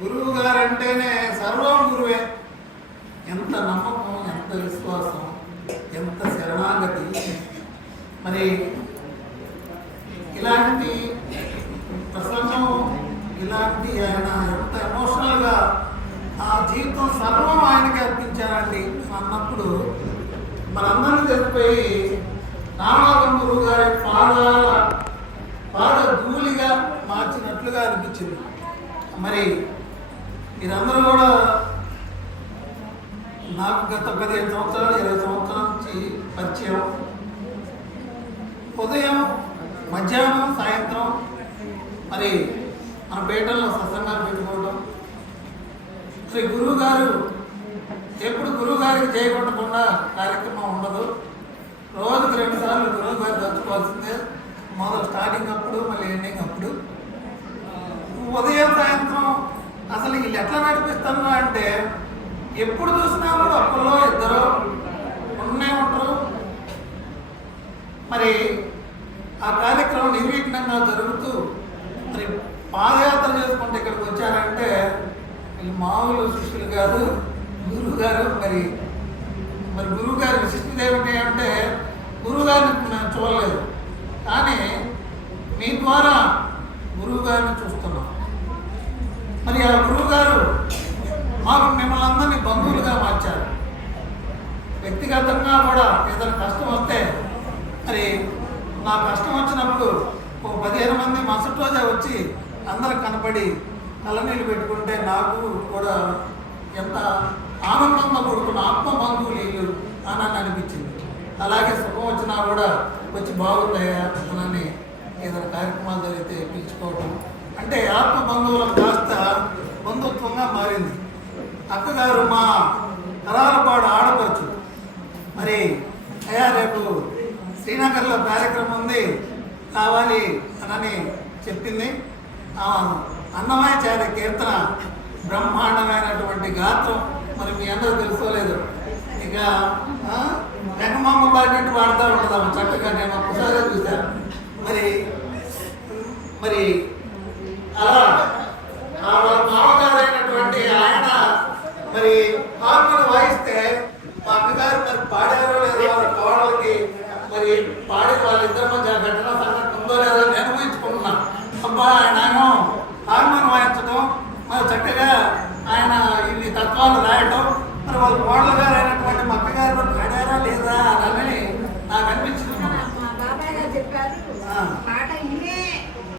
గురువు గారు అంటేనే సర్వం గురువే. ఎంత నమ్మకం, ఎంత విశ్వాసం, ఎంత శరణాగతి. మరి ఇలాంటి ప్రసంగం, ఇలాంటి ఆయన ఎంత ఎమోషనల్గా ఆ జీవితం సర్వం ఆయనకి అర్పించారండి అన్నప్పుడు మనందరినీ తెలిసిపోయి రామాగం గురువు గారి పాద ధూళిగా మార్చినట్లుగా అనిపించింది. మరి మీరందరూ కూడా నాకు గత 15 సంవత్సరాలు 20 సంవత్సరాల నుంచి పరిచయం. ఉదయం, మధ్యాహ్నం, సాయంత్రం మరి మన పేటల్లో సత్సంగాలు పెట్టుకోవడం. మరి గురువు గారు ఎప్పుడు గురువు గారికి చేయకుండా కార్యక్రమం ఉండదు. రోజుకి 2 సార్లు గురువు గారు తలుచుకోవాల్సిందే. మొదలు స్టార్టింగ్ అప్పుడు, మళ్ళీ ఎండింగ్ అప్పుడు. ఉదయం, సాయంత్రం అసలు వీళ్ళు ఎట్లా నడిపిస్తున్నా అంటే ఎప్పుడు చూసినా కూడా ఒక్కలో ఇద్దరు ఉండే ఉంటారు. మరి ఆ కార్యక్రమం నిర్విఘ్నంగా జరుగుతూ మరి పాదయాత్ర చేసుకుంటే ఇక్కడికి వచ్చారంటే వీళ్ళు మామూలు శిష్యులు కాదు. గురువు గారు మరి గురువు గారి విశిష్టత ఏమిటి అంటే గురువు గారిని మేము చూడలేదు, కానీ మీ ద్వారా గురువు గారిని చూస్తున్నాం. మరి ఆ గురువు గారు మాకు మిమ్మల్ని అందరినీ బంధువులుగా మార్చారు. వ్యక్తిగతంగా కూడా ఏదైనా కష్టం వస్తే మరి నా కష్టం వచ్చినప్పుడు ఒక 15 మంది మరుసటి రోజే వచ్చి అందరికి కనపడి కళ్ళనీళ్ళు పెట్టుకుంటే నాకు కూడా ఎంత ఆనందంగా కూడుకున్న ఆత్మ బంధువులు వీళ్ళు అని అనిపించింది. అలాగే సుఖం వచ్చినా కూడా వచ్చి బాగుందయ్యా అని ఏదైనా కార్యక్రమాలు జరిగితే పిలుచుకోవడం అంటే ఆత్మ బంధువులకు కాస్త బంధుత్వంగా మారింది. అక్కగారు మా తరాలపాడు ఆడపడుచు. మరి అయ్యా రేపు శ్రీనగర్లో కార్యక్రమం ఉంది, కావాలి అని చెప్పింది. అన్నమాచార్య కీర్తన బ్రహ్మాండమైనటువంటి గాత్రం. మరి మీ అందరూ తెలుసుకోలేదు. ఇక వెంకమ్మ పాడినట్టు పాడుతూ ఉంటుందాము చక్కగా. నేను ఒక్కసారి చూశాను. మరి అలా మామగారైనటువంటి ఆయన మరి హార్మోని వాయిస్తే మా అమ్మగారు మరి పాడారో లేదో వాళ్ళ కోడలకి మరి పాడి వాళ్ళిద్దరి మధ్య ఘటన సంఘటన ఉందో లేదో నేను ఊహించుకుంటున్నాను. అబ్బా ఆయన హార్మోని వాయించడం, మరి చక్కగా ఆయన ఇన్ని తత్వాలు రాయటం, మరి వాళ్ళ కోడలు గారు అయినటువంటి మా అక్కగారు పాడారా లేదా అని నాకు అనిపించింది.